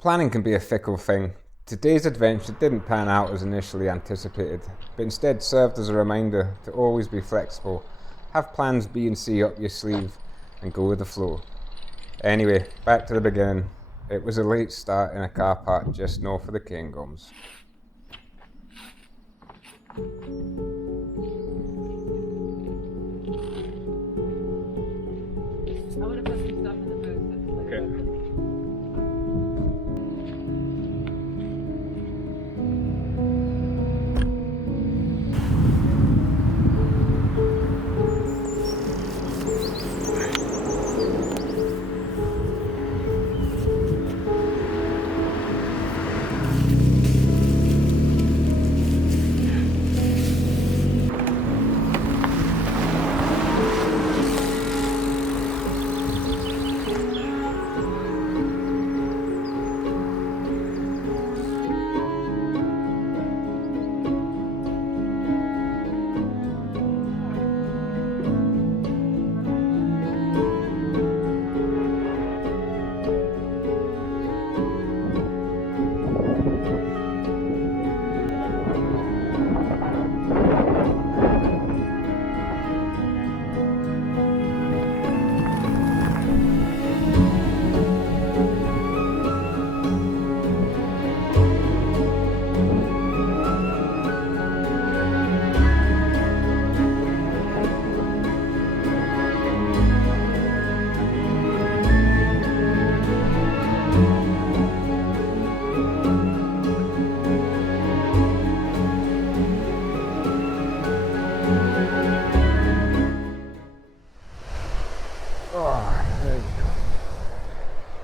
Planning can be a fickle thing. Today's adventure didn't pan out as initially anticipated, but instead served as a reminder to always be flexible, have plans B and C up your sleeve, and go with the flow. Anyway, back to the beginning. It was a late start in a car park just north of the Cairngorms. I want to put some stuff in the booth. Okay.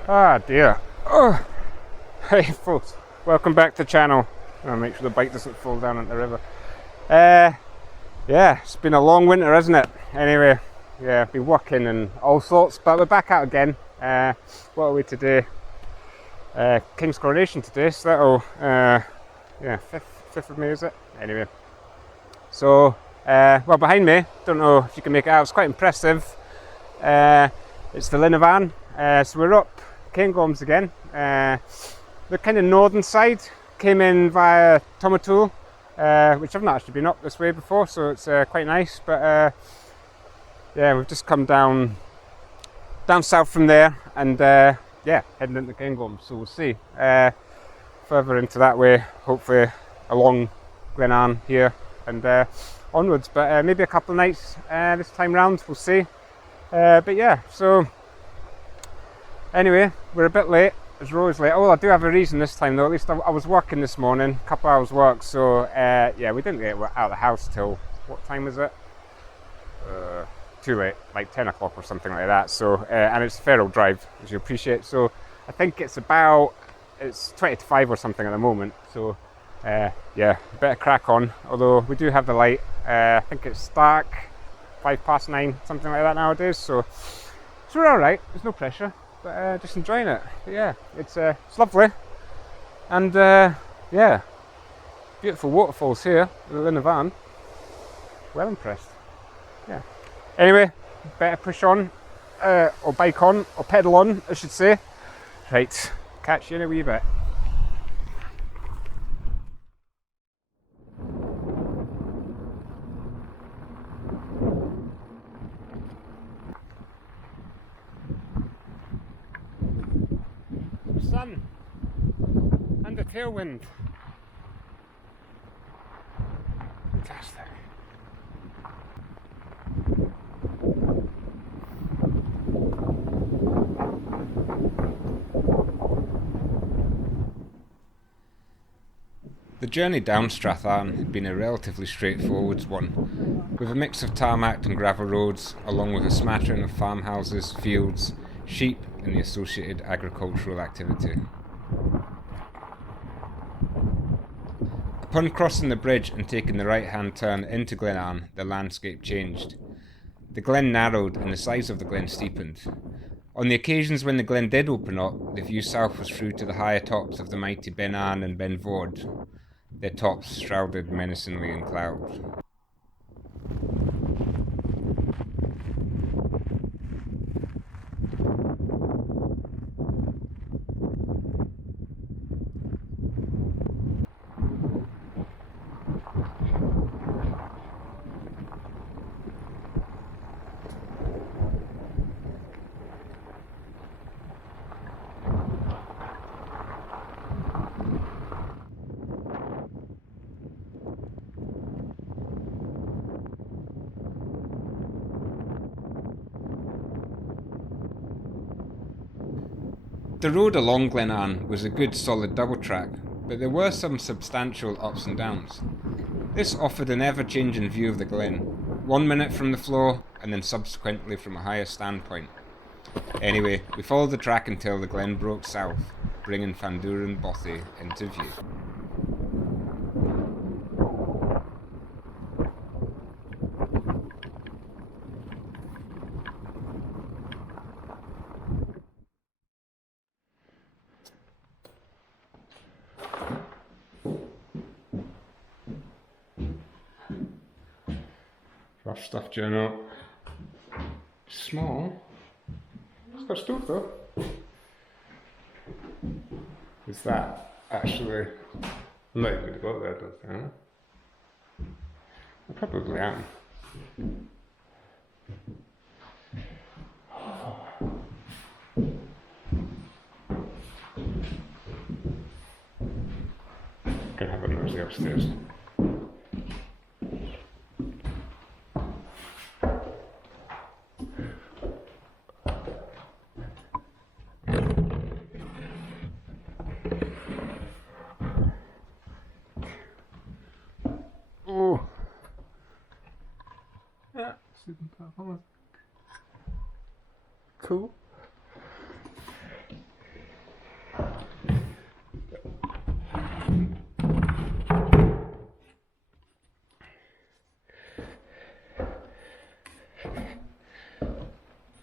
Ah dear. Oh. Hey folks, welcome back to the channel. I'll make sure the bike doesn't fall down into the river. Yeah, it's been a long winter, hasn't it? Anyway, yeah, I've been working and all sorts, but we're back out again. What are we today? King's Coronation today, so that'll, yeah, 5th of May is it? Anyway, so, well, behind me, don't know if you can make it out, it's quite impressive. It's the Glenan. So we're up Cairngorms again. The kind of northern side, came in via Tomatul, which I've not actually been up this way before, so it's quite nice. But yeah, we've just come down south from there, and yeah, heading into Cairngorms. So we'll see further into that way, hopefully along Glenan here and onwards. But maybe a couple of nights this time round, we'll see. But yeah, so anyway, we're a bit late, as we're always late. Oh, well, I do have a reason this time though. At least I was working this morning, a couple hours work, so yeah, we didn't get out of the house till, what time is it? Too late, like 10 o'clock or something like that. So, and it's Feral Drive, as you appreciate, so I think it's 20 to 5 or something at the moment, so yeah, a bit of crack on, although we do have the light. I think it's dark, 9:05, something like that nowadays, so we're alright, there's no pressure. But just enjoying it. But yeah, it's lovely, and yeah, beautiful waterfalls here in Avon. Well impressed. Yeah. Anyway, better push on, or bike on, or pedal on, I should say. Right, catch you in a wee bit. Sun and a tailwind. Fantastic. The journey down Stratharn had been a relatively straightforward one, with a mix of tarmacked and gravel roads, along with a smattering of farmhouses, fields, sheep and the associated agricultural activity. Upon crossing the bridge and taking the right-hand turn into Glenan, the landscape changed. The glen narrowed and the size of the glen steepened. On the occasions when the glen did open up, the view south was through to the higher tops of the mighty Benan and Ben Vord, their tops shrouded menacingly in cloud. The road along Glenan was a good solid double track, but there were some substantial ups and downs. This offered an ever-changing view of the Glen, 1 minute from the floor and then subsequently from a higher standpoint. Anyway, we followed the track until the Glen broke south, bringing Llandurin Bothy into view. Rough stuff, journal. Small. It's got stuff though. Is that actually? I'm not even going to go there, don't I? Huh? I probably am. Can have a nosy upstairs. Oh, yeah, sleeping platform. Cool.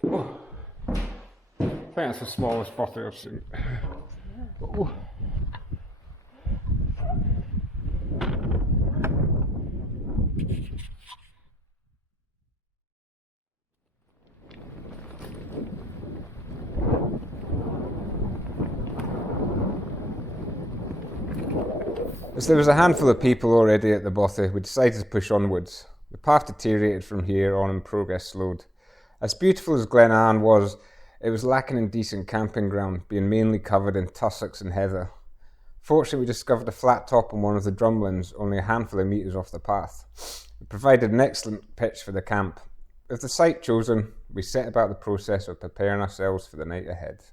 Oh, I think that's the smallest bottle I've seen. Oh. As there was a handful of people already at the Bothy, we decided to push onwards. The path deteriorated from here on and progress slowed. As beautiful as Glenan was, it was lacking in decent camping ground, being mainly covered in tussocks and heather. Fortunately, we discovered a flat top on one of the drumlins, only a handful of metres off the path. It provided an excellent pitch for the camp. With the site chosen, we set about the process of preparing ourselves for the night ahead.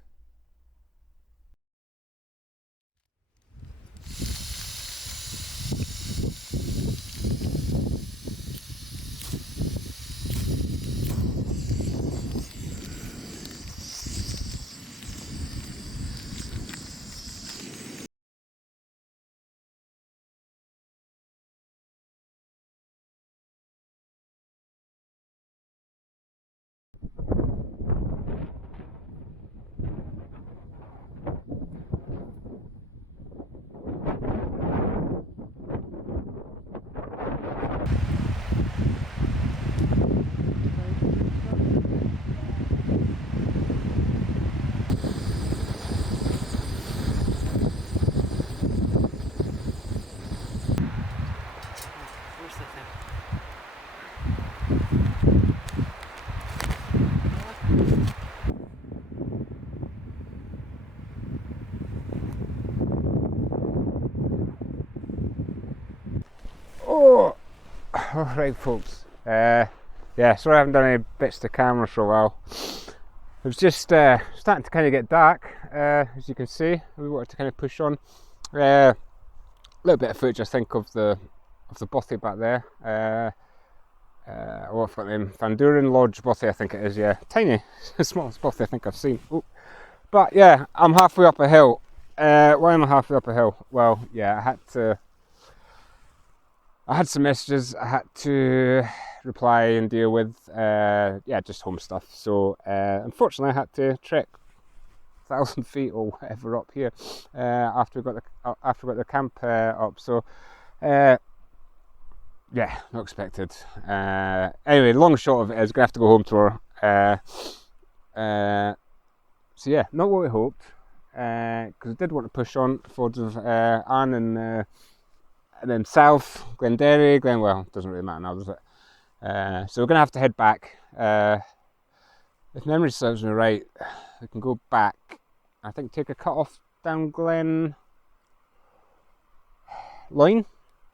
Oh, alright folks, yeah, sorry I haven't done any bits to camera for a while. It was just starting to kind of get dark, as you can see. We wanted to kind of push on. A little bit of footage I think of the Bothy back there. What's got name? Llandurin Lodge Bothy I think it is, yeah. Tiny, smallest Bothy I think I've seen. Ooh. But yeah, I'm halfway up a hill. Why am I halfway up a hill? Well, yeah, I had some messages I had to reply and deal with, yeah, just home stuff. So unfortunately I had to trek 1,000 feet or whatever up here after we got the camp up. So yeah, not expected. Anyway, long and short of it is gonna have to go home to her. So yeah, not what we hoped, because I did want to push on towards Anne and then south, Glenderry, Glenwell, doesn't really matter now, does it? So we're going to have to head back. If memory serves me right, we can go back, I think take a cut off down Glen line.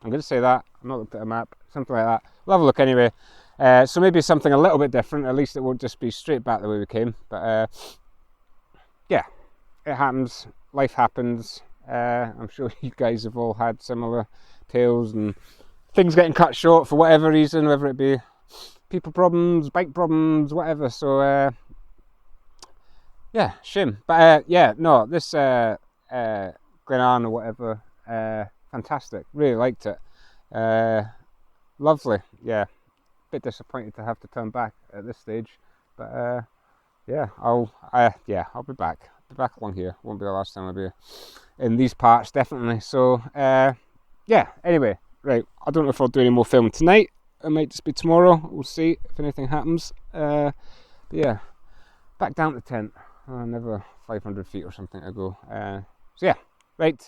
I'm going to say that, I've not looked at a map, something like that. We'll have a look anyway. So maybe something a little bit different, at least it won't just be straight back the way we came. But yeah, it happens. Life happens. I'm sure you guys have all had similar tales and things getting cut short for whatever reason, whether it be people problems, bike problems, whatever. So yeah, shame. But no, this Glenan or whatever, fantastic. Really liked it. Lovely. Yeah, bit disappointed to have to turn back at this stage, but yeah, I'll be back. Be back along here. Won't be the last time I'll be in these parts, definitely. So yeah. Anyway, right. I don't know if I'll do any more filming tonight. It might just be tomorrow. We'll see if anything happens. But yeah, back down to the tent. Another 500 feet or something to go. So yeah, right.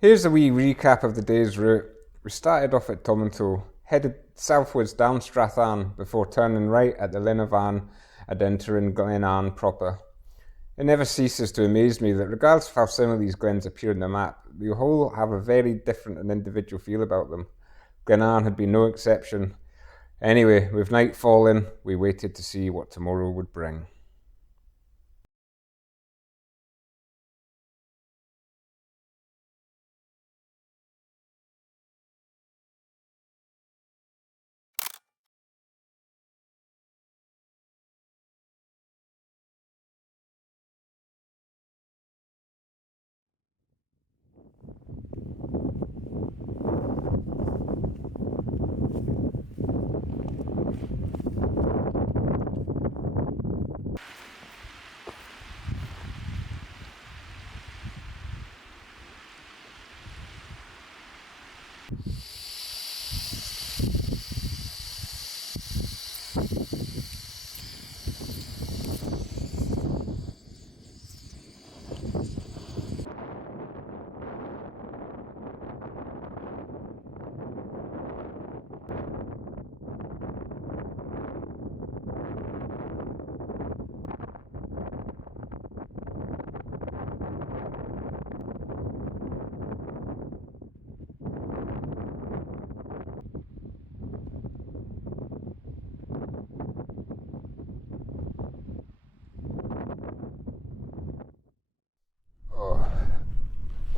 Here's a wee recap of the day's route. We started off at Tomintoul, headed southwards down Strathan before turning right at the Linn of Avon and entering Glenan proper. It never ceases to amaze me that regardless of how similar these glens appear on the map, they all have a very different and individual feel about them. Glenan had been no exception. Anyway, with night falling, we waited to see what tomorrow would bring.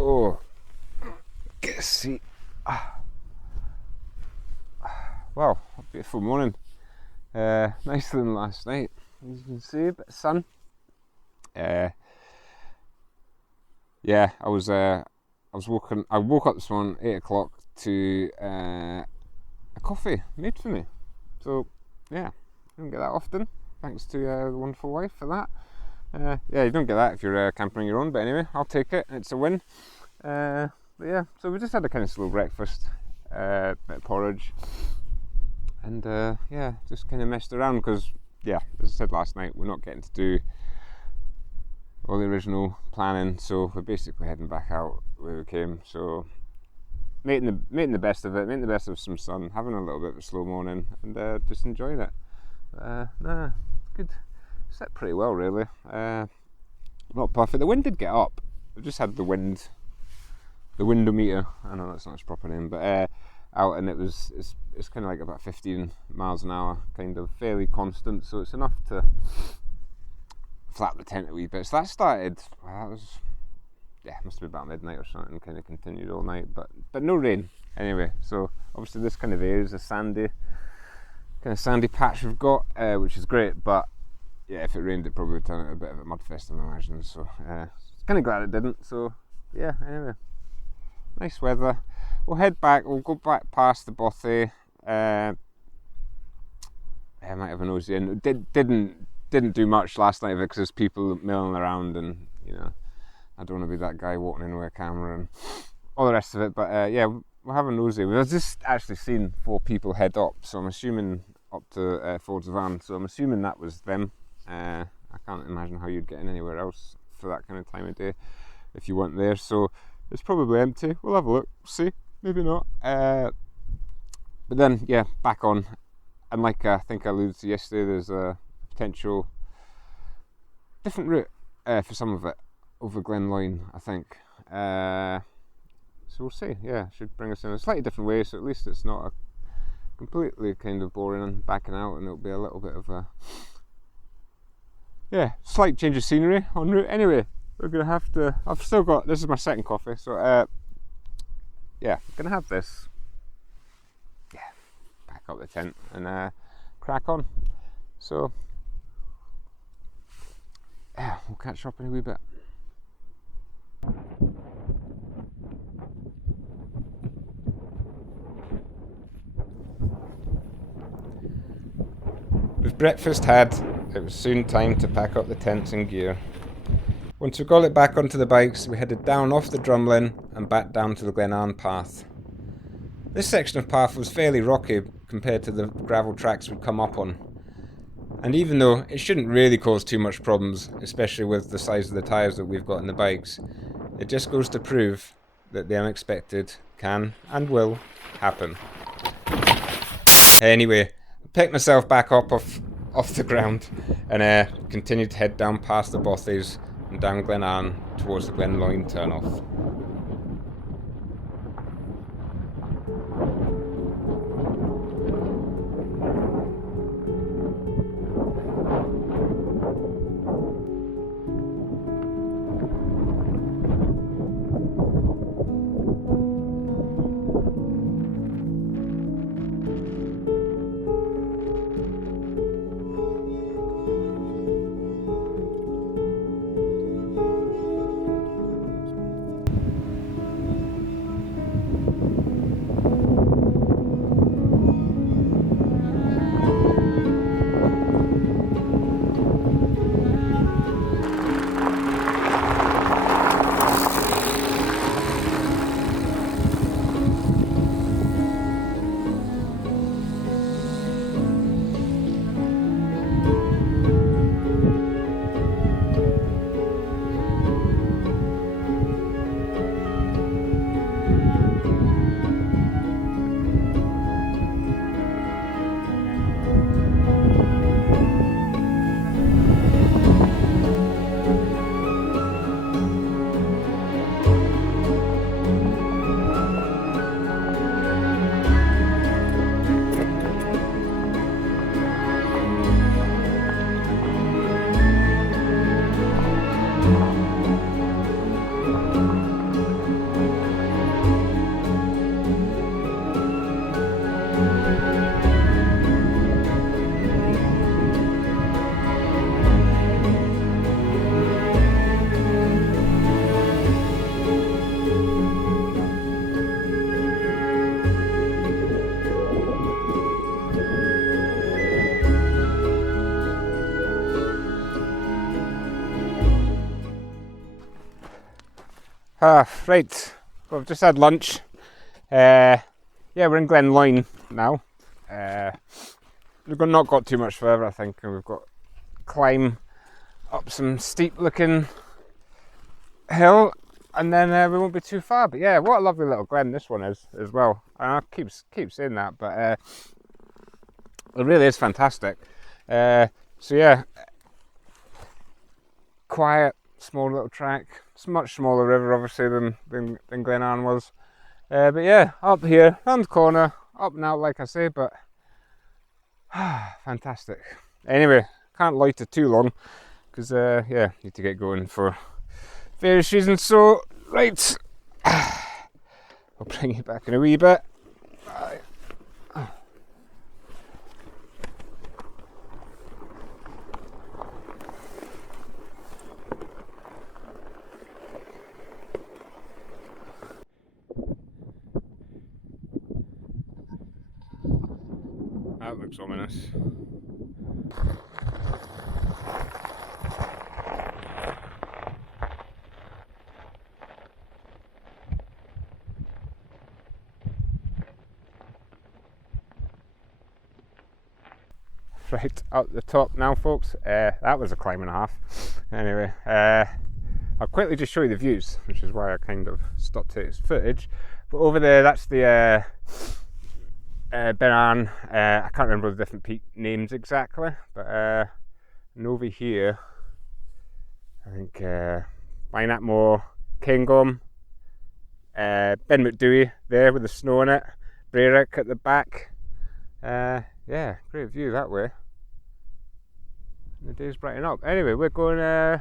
Oh, get a seat. Wow, a beautiful morning. Nicer than last night, as you can see, a bit of sun. Yeah, I woke up this morning 8 o'clock to a coffee made for me. So yeah, you don't get that often. Thanks to the wonderful wife for that. Yeah, you don't get that if you're camping on your own, but anyway, I'll take it. It's a win. But yeah, so we just had a kind of slow breakfast, bit of porridge, and yeah, just kind of messed around because, yeah, as I said last night, we're not getting to do all the original planning, so we're basically heading back out where we came. So making the best of it, making the best of some sun, having a little bit of a slow morning, and just enjoying it. Nah, good. Slept pretty well, really. Not perfect. The wind did get up. We just had the windometer. I know that's not its proper name, but out, and it's kind of like about 15 miles an hour, kind of fairly constant. So it's enough to flap the tent a wee bit. So that started. Well, that was, yeah, must have been about midnight or something. Kind of continued all night, but no rain anyway. So obviously this kind of area is a sandy patch we've got, which is great. But yeah, if it rained, it probably would turn into a bit of a mudfest, I imagine. So kind of glad it didn't. So yeah, anyway, nice weather. We'll head back. We'll go back past the Bothy. I might have a nosy in. Didn't do much last night of it because there's people milling around, and you know, I don't want to be that guy walking in with a camera and all the rest of it. But yeah, we'll have a nosy. We've just actually seen 4 people head up, so I'm assuming up to Fords of Avon. So I'm assuming that was them. I can't imagine how you'd get in anywhere else for that kind of time of day if you weren't there. So it's probably empty. We'll have a look, see, maybe not. But then yeah, back on, and like I think I alluded to yesterday, there's a potential different route for some of it over Glen, I think. So we'll see. Yeah, should bring us in a slightly different way, so at least it's not completely kind of boring and backing out, and it'll be a little bit of a slight change of scenery en route. Anyway, we're gonna have to. I've still got. This is my second coffee, so I'm gonna have this. Yeah, pack up the tent and crack on. So yeah, we'll catch up in a wee bit. With breakfast had, it was soon time to pack up the tents and gear. Once we got it back onto the bikes, we headed down off the drumlin and back down to the Glenan path. This section of path was fairly rocky compared to the gravel tracks we'd come up on. And even though it shouldn't really cause too much problems, especially with the size of the tyres that we've got in the bikes, it just goes to prove that the unexpected can and will happen. Anyway, I picked myself back up off the ground and continued to head down past the Bothies and down Glenan towards the Glen turnoff. Right, well, I've just had lunch. We're in Glen now. We've not got too much further, I think, and we've got to climb up some steep looking hill, and then we won't be too far. But yeah, what a lovely little glen this one is as well. And I keep saying that, but it really is fantastic. So yeah, quiet, small little track. It's a much smaller river, obviously, than Glenan was. But yeah, up here, round the corner, up and out, like I say, but fantastic. Anyway, can't loiter too long, because, need to get going for various reasons. So, right, I'll bring you back in a wee bit. That looks ominous. Right, up the top now, folks. That was a climb and a half. Anyway, I'll quickly just show you the views, which is why I kind of stopped taking footage. But over there, that's the Glenan. I can't remember the different peak names exactly, but and over here, I think Bainatmore, Cairngorm, Ben McDooey there with the snow in it, Brayrick at the back, Yeah, great view that way. And the day's brightening up. Anyway, we're going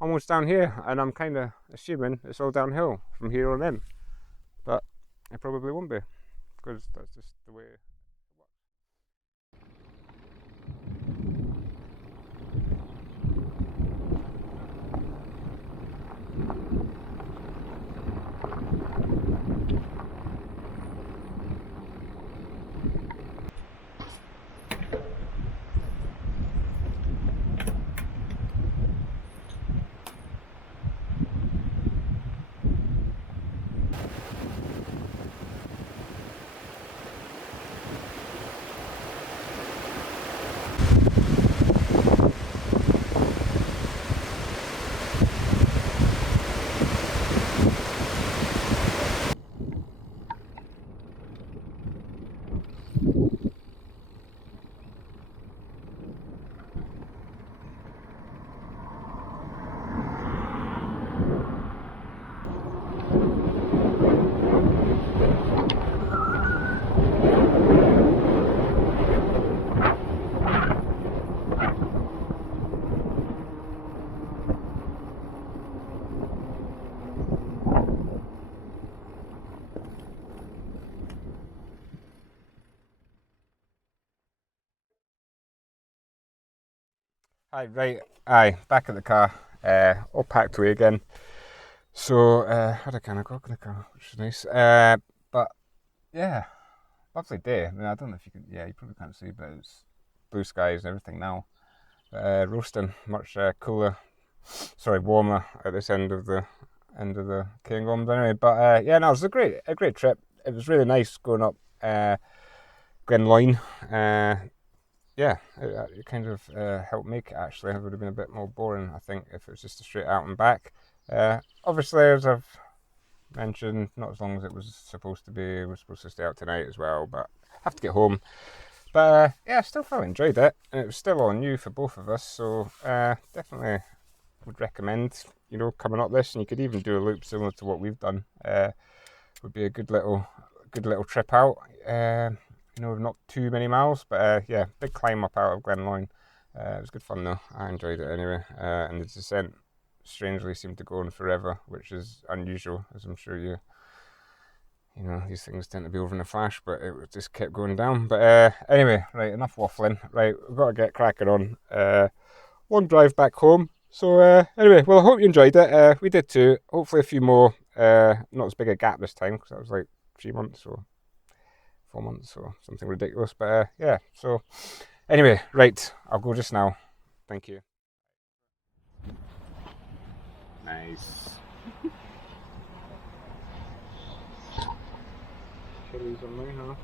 almost down here, and I'm kind of assuming it's all downhill from here on in. But it probably won't be, because that's just the way it works. Hi, right, aye, back at the car, all packed away again. So, had a can of Coke in the car, which is nice. But yeah, lovely day. I mean, I don't know if you can, yeah, you probably can't see, but it's blue skies and everything now. Roasting, much cooler, warmer at this end of the Cairngorms anyway. But yeah, no, it was a great trip. It was really nice going up Glen. Yeah, it kind of helped make it actually. It would have been a bit more boring, I think, if it was just a straight out and back. Obviously, as I've mentioned, not as long as it was supposed to be. We're supposed to stay out tonight as well, but have to get home. But yeah, I still thoroughly enjoyed it, and it was still all new for both of us, so definitely would recommend, coming up this, and you could even do a loop similar to what we've done. Would be a good little trip out. Not too many miles, but yeah, big climb up out of Glen. It was good fun though. I enjoyed it anyway, and the descent strangely seemed to go on forever, which is unusual, as I'm sure these things tend to be over in a flash, but it just kept going down. But anyway, right, enough waffling. Right, we've got to get cracking on. Long drive back home. So anyway, well, I hope you enjoyed it. We did too. Hopefully a few more. Not as big a gap this time, because that was like 3 months or 4 months or something ridiculous. But yeah, so anyway, right, I'll go just now. Thank you. Nice. Chilies on me, huh?